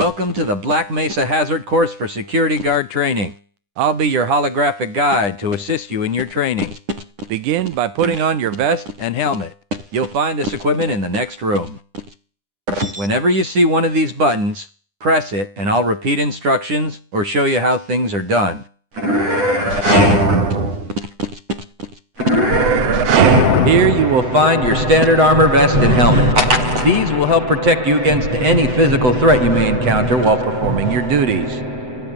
Welcome to the Black Mesa Hazard Course for Security Guard Training. I'll be your holographic guide to assist you in your training. Begin by putting on your vest and helmet. You'll find this equipment in the next room. Whenever you see one of these buttons, press it and I'll repeat instructions or show you how things are done. Here you will find your standard armor vest and helmet. These will help protect you against any physical threat you may encounter while performing your duties.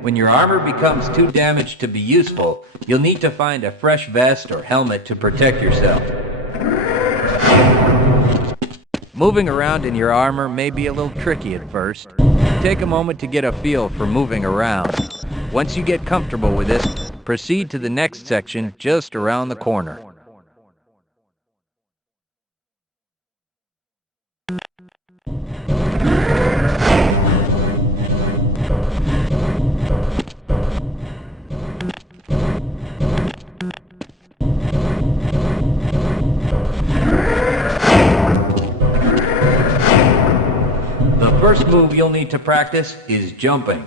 When your armor becomes too damaged to be useful, you'll need to find a fresh vest or helmet to protect yourself. Moving around in your armor may be a little tricky at first. Take a moment to get a feel for moving around. Once you get comfortable with this, proceed to the next section just around the corner. The first move you'll need to practice is jumping.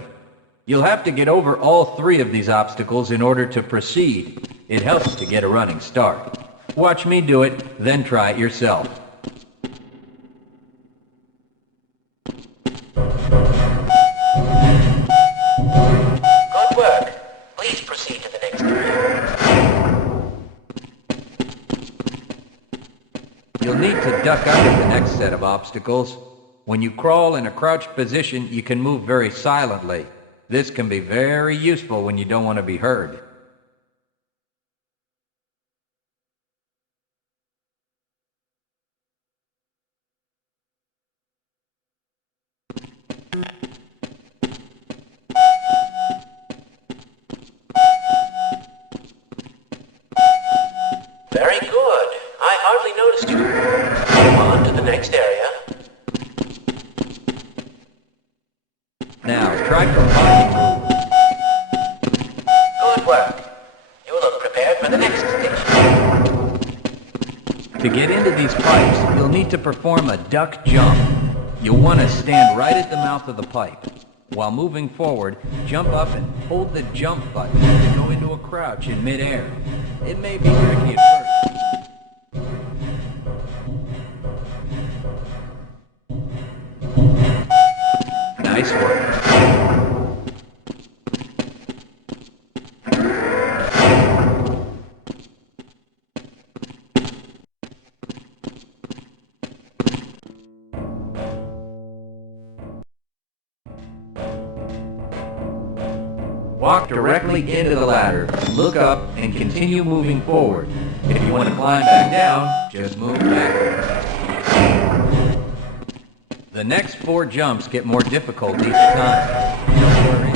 You'll have to get over all three of these obstacles in order to proceed. It helps to get a running start. Watch me do it, then try it yourself. Good work. Please proceed to the next area. You'll need to duck under the next set of obstacles. When you crawl in a crouched position, you can move very silently. This can be very useful when you don't want to be heard. Very good. I hardly noticed you. Move on to the next area. Now, try combining moves. Good work. You look prepared for the next station. To get into these pipes, you'll need to perform a duck jump. You'll want to stand right at the mouth of the pipe. While moving forward, jump up and hold the jump button to go into a crouch in midair. It may be tricky at first. Nice work. Walk directly into the ladder, look up, and continue moving forward. If you want to climb back down, just move backward. The next 4 jumps get more difficult each time. Don't worry.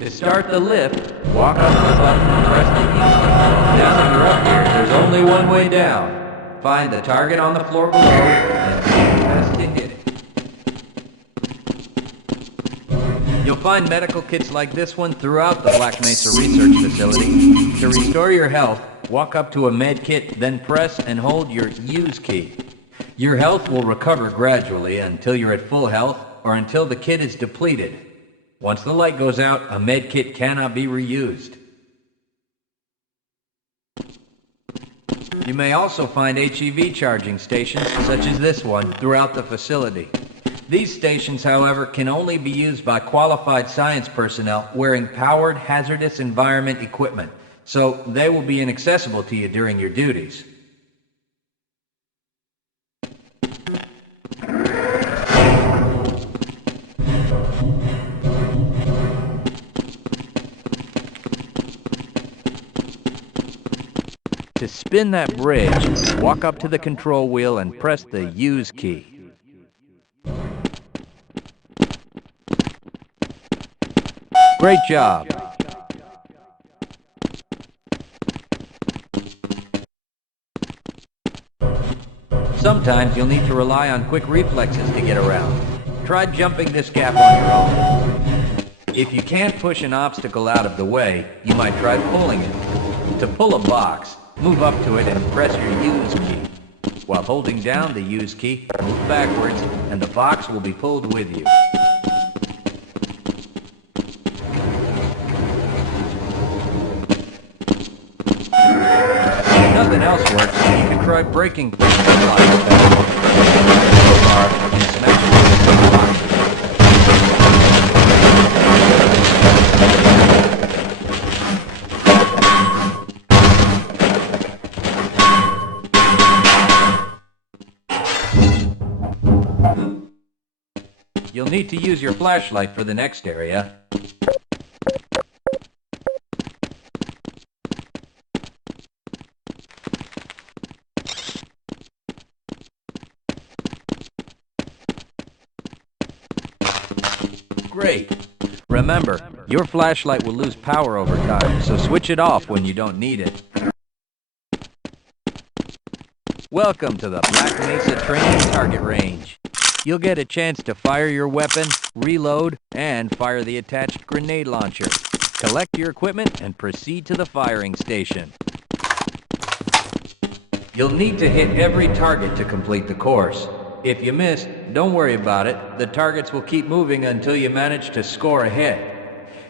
To start the lift, walk up to the button and press the E. Now that you're up here, there's only one way down. Find the target on the floor below and do your best to hit it. You'll find medical kits like this one throughout the Black Mesa Research Facility. To restore your health, walk up to a med kit, then press and hold your use key. Your health will recover gradually until you're at full health or until the kit is depleted. Once the light goes out, a med kit cannot be reused. You may also find HEV charging stations, such as this one, throughout the facility. These stations, however, can only be used by qualified science personnel wearing powered hazardous environment equipment, so they will be inaccessible to you during your duties. To spin that bridge, walk up to the control wheel and press the use key. Great job! Sometimes you'll need to rely on quick reflexes to get around. Try jumping this gap on your own. If you can't push an obstacle out of the way, you might try pulling it. To pull a box, move up to it and press your use key. While holding down the use key, move backwards and the box will be pulled with you. If nothing else works, you can try breaking things and smash it into the box. You'll need to use your flashlight for the next area. Great! Remember, your flashlight will lose power over time, so switch it off when you don't need it. Welcome to the Black Mesa Training Target Range. You'll get a chance to fire your weapon, reload, and fire the attached grenade launcher. Collect your equipment and proceed to the firing station. You'll need to hit every target to complete the course. If you miss, don't worry about it. The targets will keep moving until you manage to score a hit.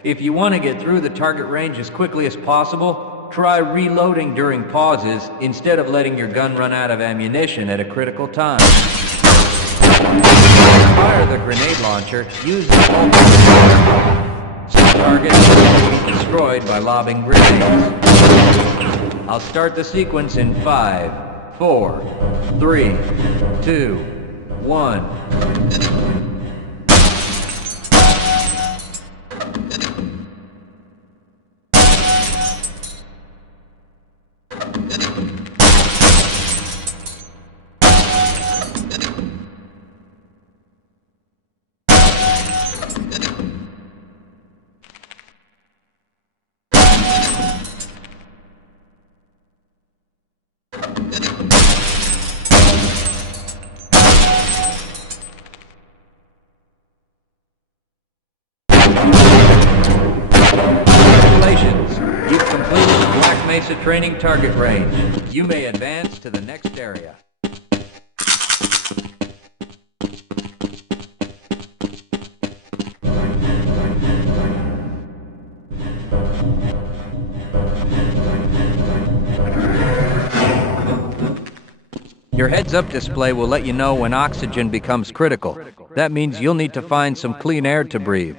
If you want to get through the target range as quickly as possible, try reloading during pauses instead of letting your gun run out of ammunition at a critical time. To fire the grenade launcher, use the multiple. Some targets will be destroyed by lobbing grenades. I'll start the sequence in 5, 4, 3, 2, 1. Congratulations! You've completed the Black Mesa Training Target Range. You may advance to the next area. Your heads-up display will let you know when oxygen becomes critical. That means you'll need to find some clean air to breathe.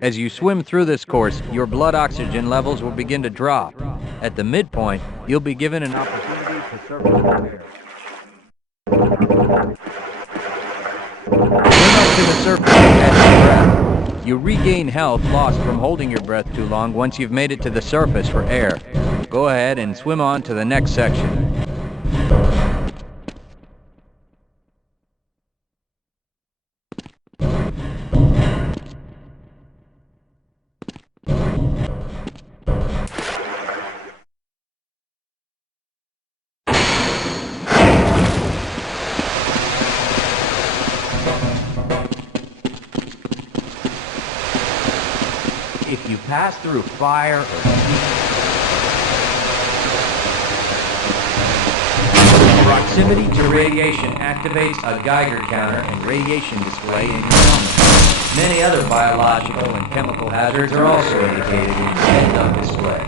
As you swim through this course, your blood oxygen levels will begin to drop. At the midpoint, you'll be given an opportunity to surface air. Swim up to the surface and catch your breath. You regain health lost from holding your breath too long once you've made it to the surface for air. Go ahead and swim on to the next section. If you pass through fire or proximity to radiation activates a Geiger counter and radiation display in your helmet. Many other biological and chemical hazards are also indicated in the heads-up display.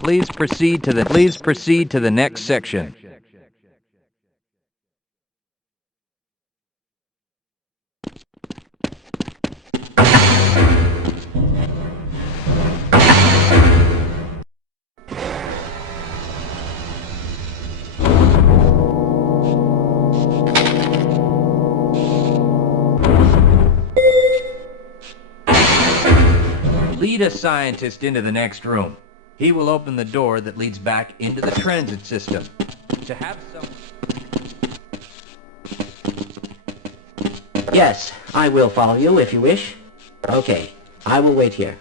Please proceed to the next section. Lead a scientist into the next room. He will open the door that leads back into the transit system. To have some... Yes, I will follow you if you wish. Okay, I will wait here.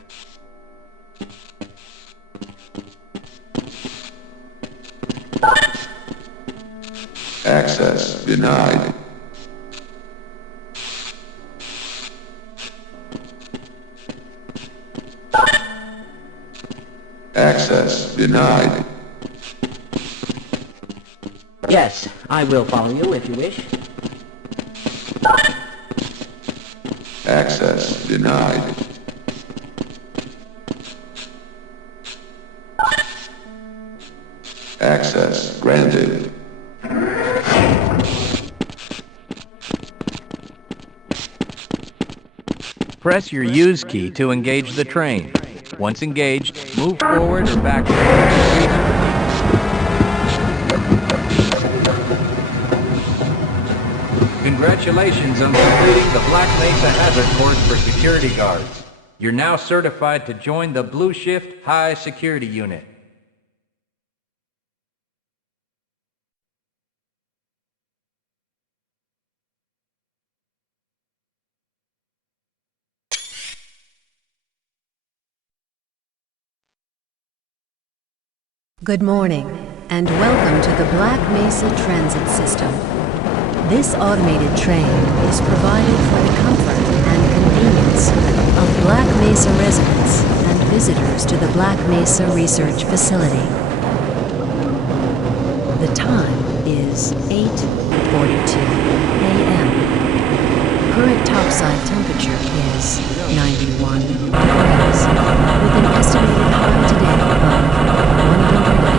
Access denied. Access denied. Yes, I will follow you if you wish. Access denied. Access granted. Press your use key to engage the train. Once engaged, move forward or backward. Congratulations on completing the Black Mesa Hazard Course for security guards. You're now certified to join the Blue Shift High Security Unit. Good morning, and welcome to the Black Mesa Transit System. This automated train is provided for the comfort and convenience of Black Mesa residents and visitors to the Black Mesa Research Facility. The time is 8:42 a.m. Current topside temperature is 91 degrees, with an estimated high today of 105.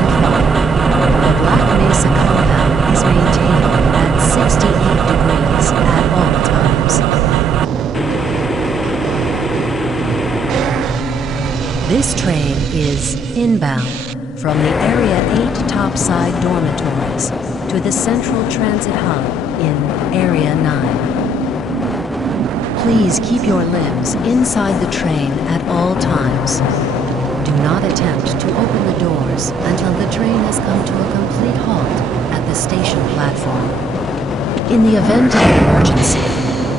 The Black Mesa compound is maintained at 68 degrees at all times. This train is inbound from the Area 8 topside dormitories to the Central Transit Hub in Area 9. Please keep your limbs inside the train at all times. Do not attempt to open the doors until the train has come to a complete halt at the station platform. In the event of an emergency,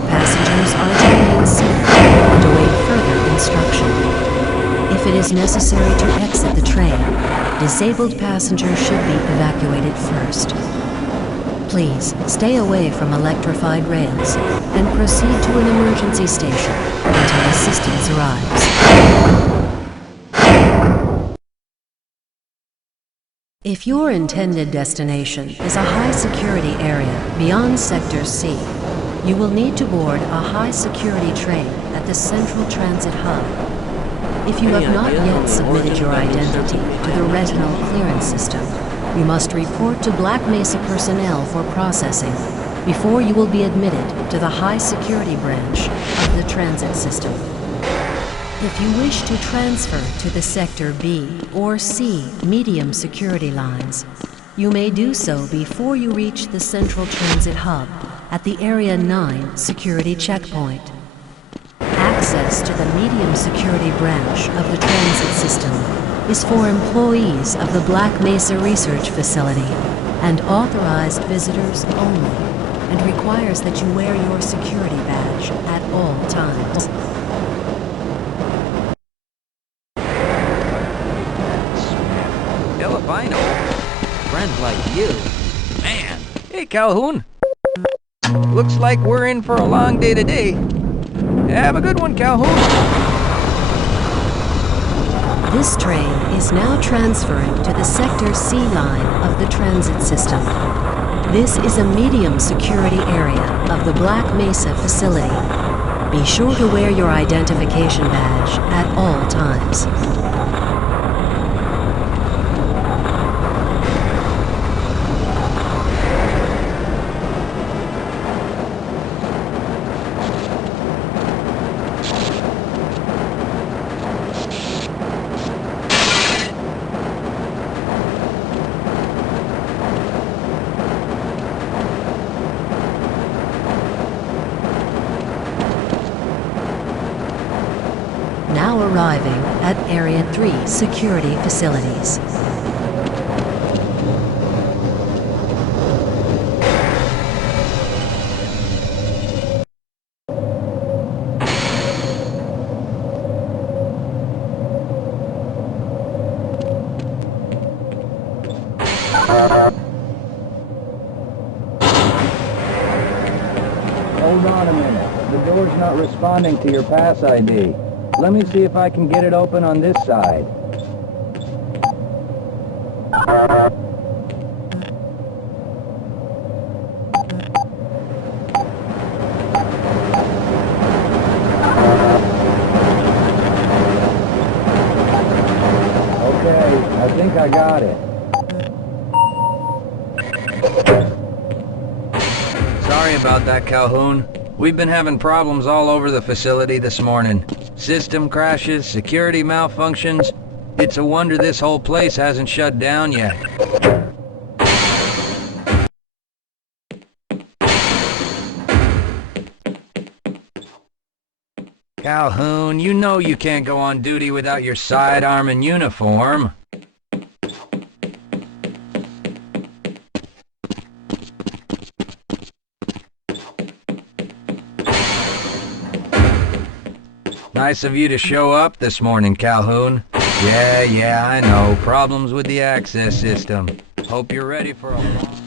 passengers are to remain seated and await further instruction. If it is necessary to exit the train, disabled passengers should be evacuated first. Please stay away from electrified rails and proceed to an emergency station until assistance arrives. If your intended destination is a high-security area beyond Sector C, you will need to board a high-security train at the Central Transit Hub. If you have not yet submitted your identity to the retinal clearance system, you must report to Black Mesa personnel for processing before you will be admitted to the high-security branch of the transit system. If you wish to transfer to the Sector B or C medium security lines, you may do so before you reach the Central Transit Hub at the Area 9 security checkpoint. Access to the medium security branch of the transit system is for employees of the Black Mesa Research Facility and authorized visitors only, and requires that you wear your security badge at all times. Hell if I know. Friends like you. Man. Hey, Calhoun. Looks like we're in for a long day today. Have a good one, Calhoun. This train is now transferring to the Sector C line of the transit system. This is a medium security area of the Black Mesa facility. Be sure to wear your identification badge at all times. Now arriving at Area 3 security facilities. Hold on a minute. The door's not responding to your pass ID. Let me see if I can get it open on this side. I think I got it. Sorry about that, Calhoun. We've been having problems all over the facility this morning. System crashes, security malfunctions. It's a wonder this whole place hasn't shut down yet. Calhoun, you know you can't go on duty without your sidearm and uniform. Nice of you to show up this morning, Calhoun. Yeah, I know. Problems with the access system. Hope you're ready for a long...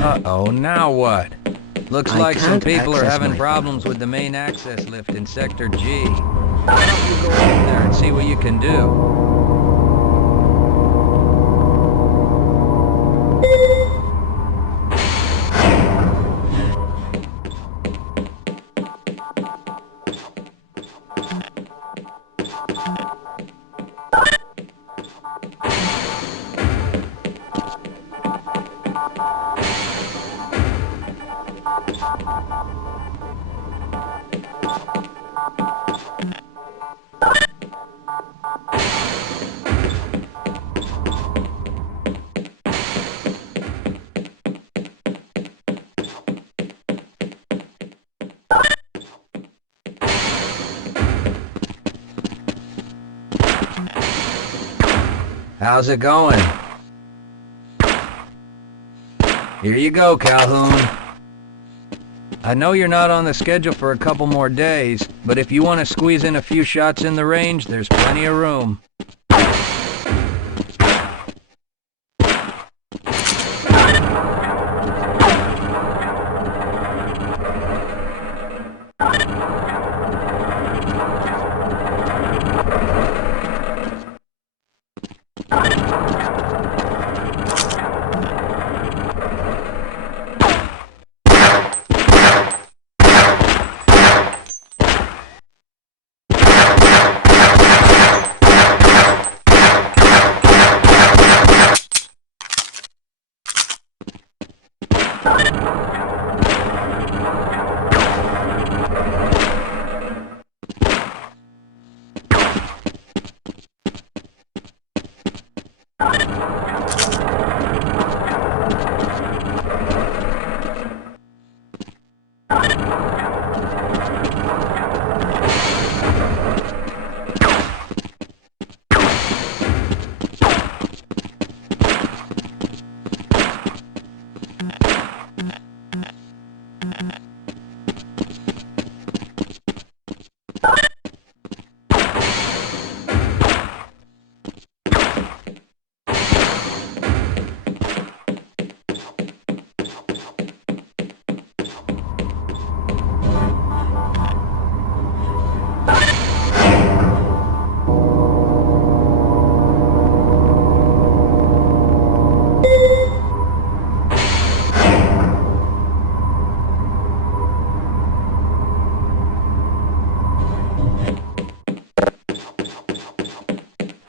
Uh-oh, now what? Looks like some people are having problems with the main access lift in Sector G. Why don't you go over there and see what you can do? How's it going? Here you go, Calhoun. I know you're not on the schedule for a couple more days, but if you want to squeeze in a few shots in the range, there's plenty of room.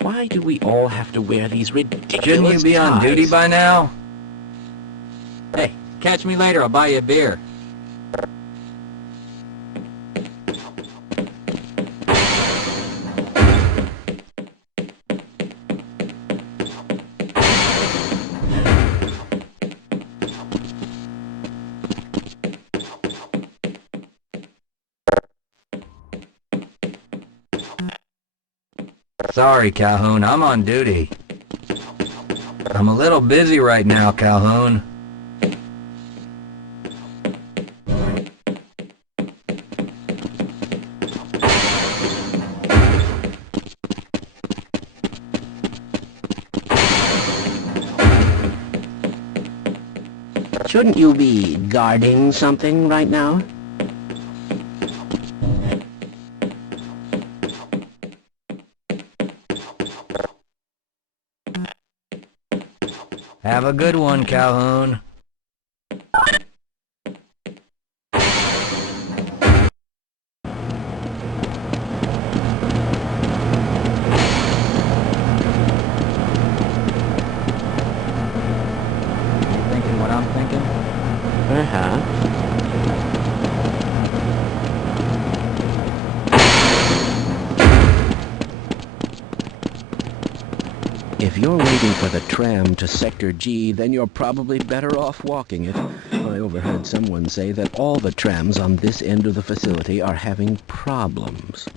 Why do we all have to wear these ridiculous Shouldn't you be on duty ties? by now? Hey, catch me later, I'll buy you a beer. Sorry, Calhoun, I'm on duty. I'm a little busy right now, Calhoun. Shouldn't you be guarding something right now? Have a good one, Calhoun. Thinking what I'm thinking? If you're waiting for the tram to Sector G, then you're probably better off walking it. I overheard someone say that all the trams on this end of the facility are having problems.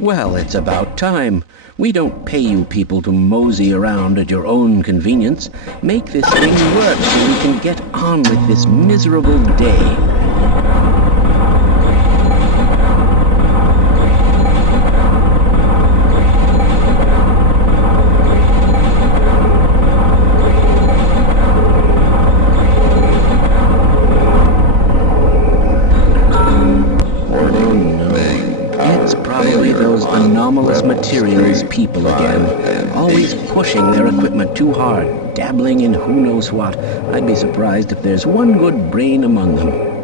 Well, it's about time. We don't pay you people to mosey around at your own convenience. Make this thing work so we can get on with this miserable day. Those anomalous materials people again, always pushing their equipment too hard, dabbling in who knows what. I'd be surprised if there's one good brain among them.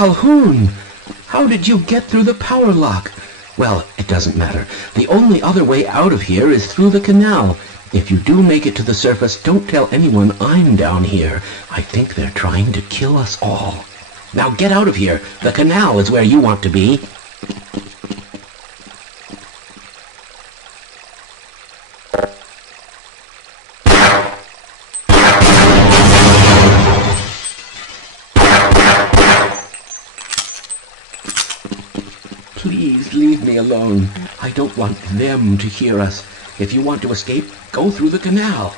Calhoun! How did you get through the power lock? Well, it doesn't matter. The only other way out of here is through the canal. If you do make it to the surface, don't tell anyone I'm down here. I think they're trying to kill us all. Now get out of here. The canal is where you want to be. Please leave me alone. I don't want them to hear us. If you want to escape, go through the canal.